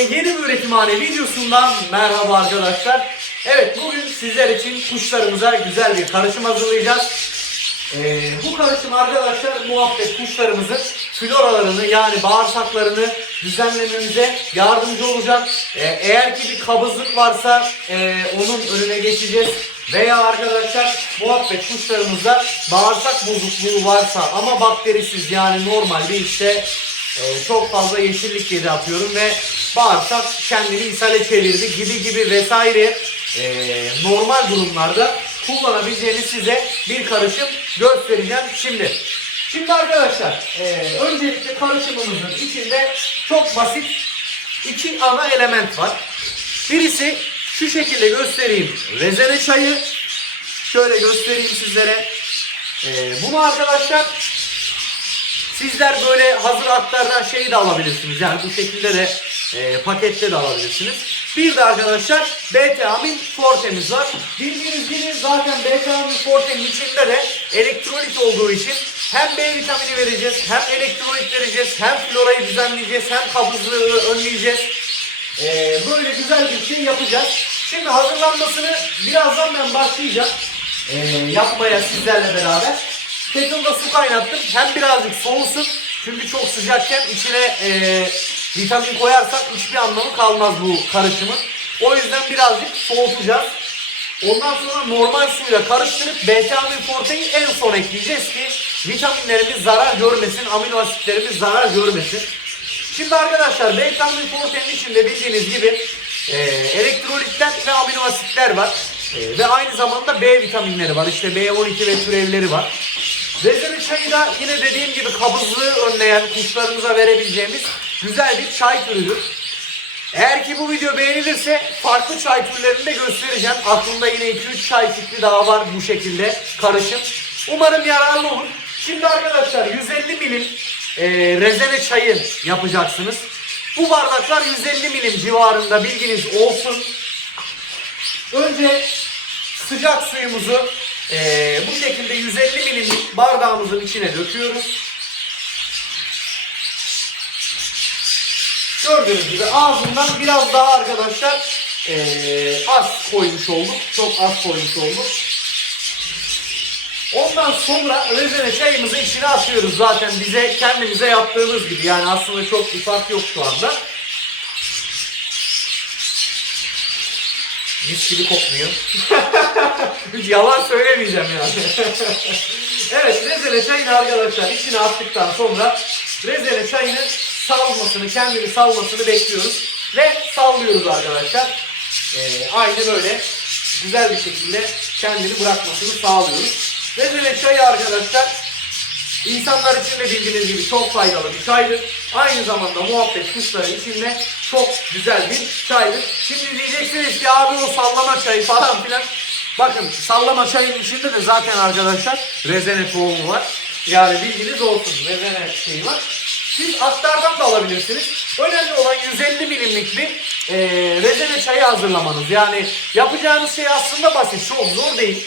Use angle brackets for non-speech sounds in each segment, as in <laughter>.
yeni bir üretimhane videosundan merhaba arkadaşlar. Evet bugün sizler için kuşlarımıza güzel bir karışım hazırlayacağız. Ee, bu karışım arkadaşlar muhabbet kuşlarımızın floralarını yani bağırsaklarını düzenlememize yardımcı olacak. Ee, eğer ki bir kabızlık varsa e, onun önüne geçeceğiz. Veya arkadaşlar muhabbet kuşlarımızda bağırsak bozukluğu varsa ama bakterisiz yani normal bir işte çok fazla yeşillik yedi atıyorum ve bağırsak kendini ishale çevirdi gibi gibi vesaire ee, normal durumlarda kullanabileceğiniz size bir karışım göstereceğim şimdi. Şimdi arkadaşlar ee, öncelikle karışımımızın içinde çok basit iki ana element var. Birisi şu şekilde göstereyim rezene çayı. Şöyle göstereyim sizlere. Ee, bunu arkadaşlar Sizler böyle hazır hatlardan şeyi de alabilirsiniz. Yani bu şekilde de e, pakette de alabilirsiniz. Bir de arkadaşlar B-Vitamin Forte'miz var. Bildiğiniz gibi zaten B-Vitamin Forte'nin içinde de elektrolit olduğu için hem B vitamini vereceğiz, hem elektrolit vereceğiz, hem florayı düzenleyeceğiz, hem kabızlığı önleyeceğiz. E, böyle güzel bir şey yapacağız. Şimdi hazırlanmasını birazdan ben başlayacağım. E, yapmaya sizlerle beraber. Kettle'da su kaynattım. Hem birazcık soğusun. Çünkü çok sıcakken içine e, vitamin koyarsak hiçbir anlamı kalmaz bu karışımın. O yüzden birazcık soğutacağız. Ondan sonra normal suyla karıştırıp B-vitamin forteyi en son ekleyeceğiz ki vitaminlerimiz zarar görmesin, amino asitlerimiz zarar görmesin. Şimdi arkadaşlar B-vitamin fortenin içinde bildiğiniz gibi e, elektrolitler ve amino asitler var. E, ve aynı zamanda B vitaminleri var. İşte B12 ve türevleri var. Rezene çayı da yine dediğim gibi kabızlığı önleyen kuşlarımıza verebileceğimiz güzel bir çay türüdür. Eğer ki bu video beğenilirse farklı çay türlerini de göstereceğim. Aklımda yine 2-3 çay fikri daha var bu şekilde karışım. Umarım yararlı olur. Şimdi arkadaşlar 150 milim e, rezene çayı yapacaksınız. Bu bardaklar 150 milim civarında bilginiz olsun. Önce sıcak suyumuzu ee, bu şekilde 150 milimlik bardağımızın içine döküyoruz. Gördüğünüz gibi ağzından biraz daha arkadaşlar ee, az koymuş olduk. Çok az koymuş olduk. Ondan sonra rezene çayımızı içine atıyoruz zaten bize kendimize yaptığımız gibi. Yani aslında çok bir fark yok şu anda. Mis gibi kokmuyor. <laughs> Yalan söylemeyeceğim yani. <laughs> evet rezene çayını arkadaşlar içine attıktan sonra rezene çayının salmasını, kendini salmasını bekliyoruz. Ve sallıyoruz arkadaşlar. Ee, aynı böyle güzel bir şekilde kendini bırakmasını sağlıyoruz. Rezene çayı arkadaşlar İnsanlar için de bildiğiniz gibi çok faydalı bir çaydır. Aynı zamanda muhabbet kuşları için de çok güzel bir çaydır. Şimdi diyeceksiniz ki abi o sallama çayı falan filan. Bakın sallama çayın içinde de zaten arkadaşlar rezene tohumu var. Yani bilginiz olsun rezene şeyi var. Siz aktardan da alabilirsiniz. Önemli olan 150 milimlik bir e, rezene çayı hazırlamanız. Yani yapacağınız şey aslında basit. Çok zor değil.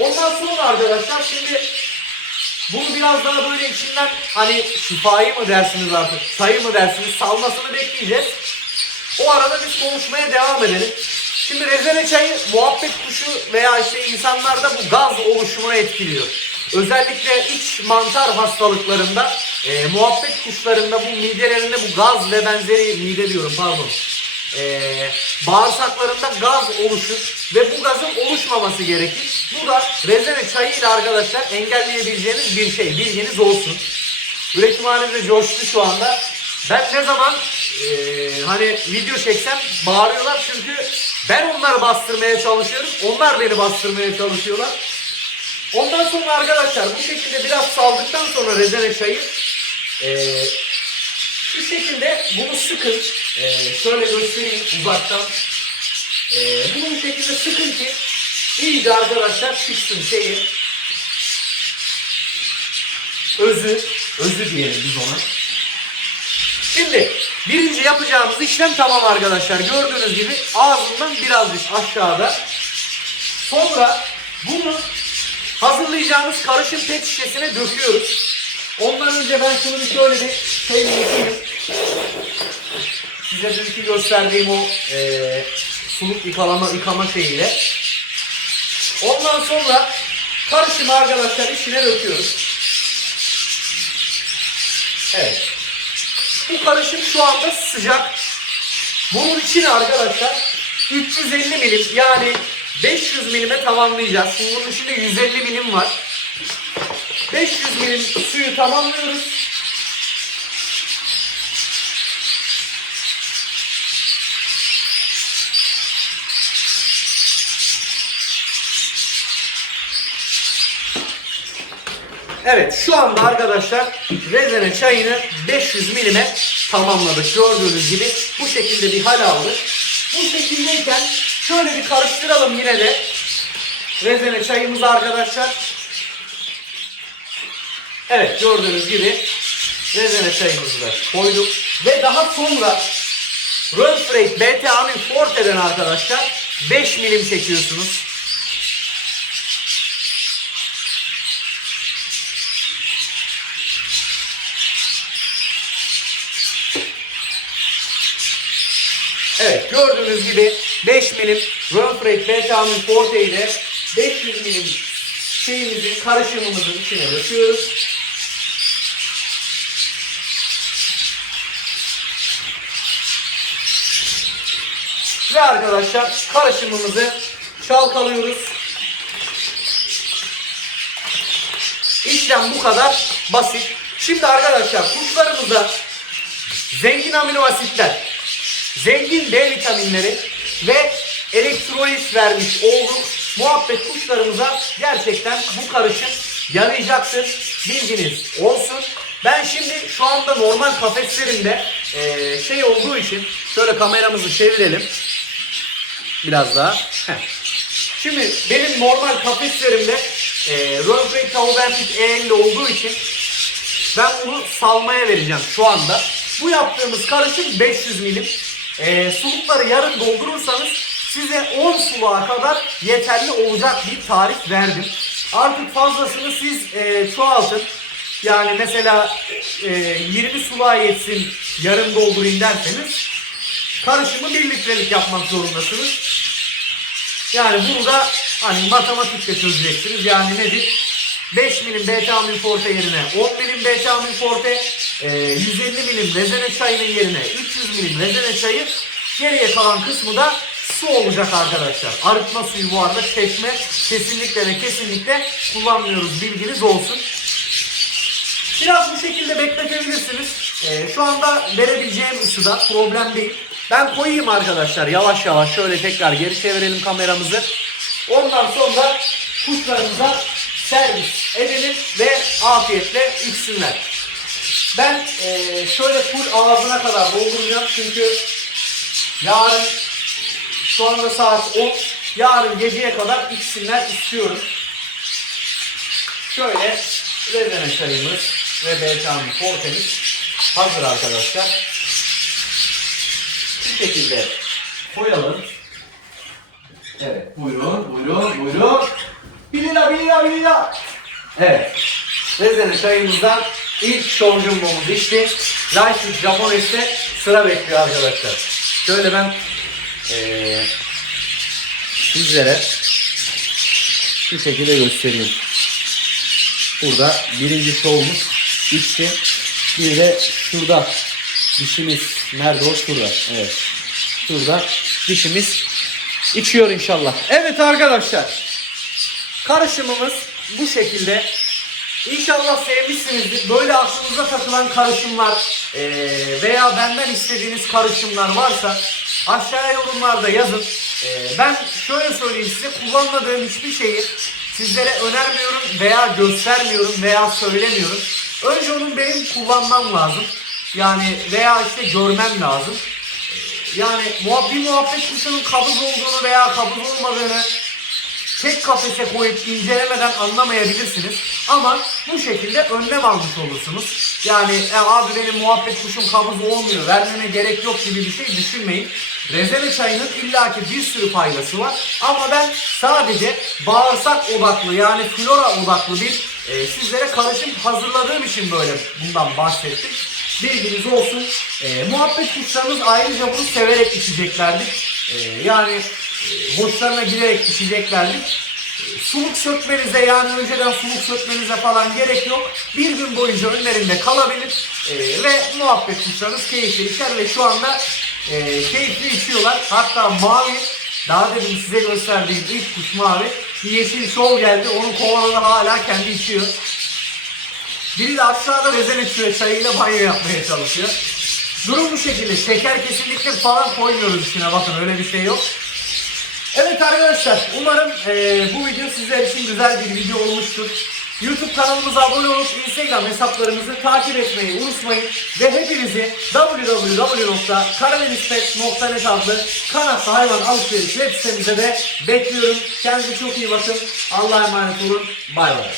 Ondan sonra arkadaşlar şimdi bunu biraz daha böyle içinden hani şifayı mı dersiniz artık, çayı mı dersiniz salmasını bekleyeceğiz. O arada biz konuşmaya devam edelim. Şimdi rezene çayı muhabbet kuşu veya işte insanlarda bu gaz oluşumunu etkiliyor. Özellikle iç mantar hastalıklarında e, muhabbet kuşlarında bu midelerinde bu gaz ve benzeri mide diyorum pardon. E, bağırsaklarında gaz oluşur ve bu gazın oluşmaması gerekir. Bu da rezene çayı ile arkadaşlar engelleyebileceğiniz bir şey. Bilginiz olsun. Üretimhanede coştu şu anda. Ben ne zaman e, hani video çeksem bağırıyorlar çünkü ben onları bastırmaya çalışıyorum. Onlar beni bastırmaya çalışıyorlar. Ondan sonra arkadaşlar bu şekilde biraz saldıktan sonra rezene çayı e, şu şekilde bunu sıkın. E, şöyle göstereyim uzaktan. E, bunu bu şekilde sıkın ki iyice arkadaşlar çıksın şeyi. Özü, özü diyelim biz ona. Şimdi birinci yapacağımız işlem tamam arkadaşlar. Gördüğünüz gibi ağzından birazcık aşağıda. Sonra bunu hazırlayacağımız karışım pet şişesine döküyoruz. Ondan önce ben şunu bir şöyle bir yapayım. size dünkü gösterdiğim o e, suluk yıkama, yıkama şeyiyle. Ondan sonra karışımı arkadaşlar içine döküyoruz. Evet. Bu karışım şu anda sıcak. Bunun içine arkadaşlar 350 milim yani 500 milime tamamlayacağız. Bunun içinde 150 milim var. 500 milim suyu tamamlıyoruz. Evet şu anda arkadaşlar rezene çayını 500 milime tamamladık. Gördüğünüz gibi bu şekilde bir hal aldı. Bu şekildeyken şöyle bir karıştıralım yine de rezene çayımızı arkadaşlar. Evet gördüğünüz gibi rezene çayımızı da koyduk. Ve daha sonra Rolfrey BT Amin Forte'den arkadaşlar 5 milim çekiyorsunuz. Evet gördüğünüz gibi 5 milim Renfreid Betamin Forte ile 500 milim şeyimizin karışımımızın içine döküyoruz. Ve arkadaşlar karışımımızı çalkalıyoruz. İşlem bu kadar basit. Şimdi arkadaşlar kuşlarımıza zengin amino asitler, zengin B vitaminleri ve elektrolit vermiş olduk. Muhabbet kuşlarımıza gerçekten bu karışım yarayacaktır. Bilginiz olsun. Ben şimdi şu anda normal kafeslerimde eee, şey olduğu için şöyle kameramızı çevirelim. Biraz daha. Şimdi benim normal kafeslerimde e, Rönfrey Taubenfit E50 olduğu için ben bunu salmaya vereceğim şu anda. Bu yaptığımız karışım 500 milim. E, sulukları yarım doldurursanız size 10 suluğa kadar yeterli olacak bir tarif verdim. Artık fazlasını siz e, çoğaltın. Yani mesela e, 20 suluğa yetsin yarım doldurayım derseniz karışımı 1 litrelik yapmak zorundasınız. Yani bunu da hani matematikle çözeceksiniz. Yani nedir? 5 milim beta amin forte yerine 10 milim beta amin forte, 150 milim rezene çayının yerine 300 milim rezene çayı, geriye kalan kısmı da su olacak arkadaşlar. Arıtma suyu bu arada çeşme kesinlikle ve kesinlikle kullanmıyoruz. Bilginiz olsun. Biraz bu şekilde bekletebilirsiniz. Ee, şu anda verebileceğim ısıda problem değil. Ben koyayım arkadaşlar yavaş yavaş şöyle tekrar geri çevirelim kameramızı. Ondan sonra kuşlarımıza servis edelim ve afiyetle içsinler. Ben e, şöyle full ağzına kadar dolduracağım çünkü yarın şu anda saat 10 yarın geceye kadar içsinler istiyorum. Şöyle rezene çayımız ve beytanlı portemiz hazır arkadaşlar. Bu şekilde koyalım. Evet buyurun buyurun buyurun. Lira bir lira. Evet. Rezene çayımızdan ilk şovcumbomuz içti. Lightfoot Japones'te sıra bekliyor arkadaşlar. Şöyle ben eee sizlere şu şekilde göstereyim. Burada birinci şovumuz içti. Bir de şurada dişimiz nerede o? Şurada. Evet. Şurada dişimiz içiyor inşallah. Evet arkadaşlar. Karışımımız bu şekilde. İnşallah sevmişsinizdir. Böyle aklınıza takılan karışımlar eee, veya benden istediğiniz karışımlar varsa aşağıya yorumlarda yazın. Eee, ben şöyle söyleyeyim size kullanmadığım hiçbir şeyi sizlere önermiyorum veya göstermiyorum veya söylemiyorum. Önce onun benim kullanmam lazım. Yani veya işte görmem lazım. Yani muhab- bir muhabbet kuşunun kabız olduğunu veya kabız olmadığını tek kafese koyup incelemeden anlamayabilirsiniz. Ama bu şekilde önlem almış olursunuz. Yani e, abi benim muhabbet kuşum kabız olmuyor, vermeme gerek yok gibi bir şey düşünmeyin. Rezene çayının illaki bir sürü faydası var. Ama ben sadece bağırsak odaklı yani flora odaklı bir e, sizlere karışım hazırladığım için böyle bundan bahsettim. Bilginiz olsun. E, muhabbet kuşlarımız ayrıca bunu severek içeceklerdir. E, yani hoşlarına giderek içeceklerdir. E, Suluk sökmenize yani önceden suluk sökmenize falan gerek yok. Bir gün boyunca önlerinde kalabilir E, ve muhabbet kuşlarınız keyifli içer ve şu anda e, keyifli içiyorlar. Hatta mavi daha demin size gösterdiğim ilk kuş mavi bir yeşil şov geldi. Onun kovanını hala kendi içiyor. Biri de aşağıda bezen içiyor çayıyla banyo yapmaya çalışıyor. Durum bu şekilde. Şeker kesinlikle falan koymuyoruz içine bakın öyle bir şey yok. Evet arkadaşlar umarım eee, bu video sizler için güzel bir video olmuştur. YouTube kanalımıza abone olup Instagram hesaplarımızı takip etmeyi unutmayın. Ve hepinizi www.karadenizpet.net adlı kanatlı hayvan alışveriş web sitemize de bekliyorum. Kendinize çok iyi bakın. Allah'a emanet olun. Bay bay.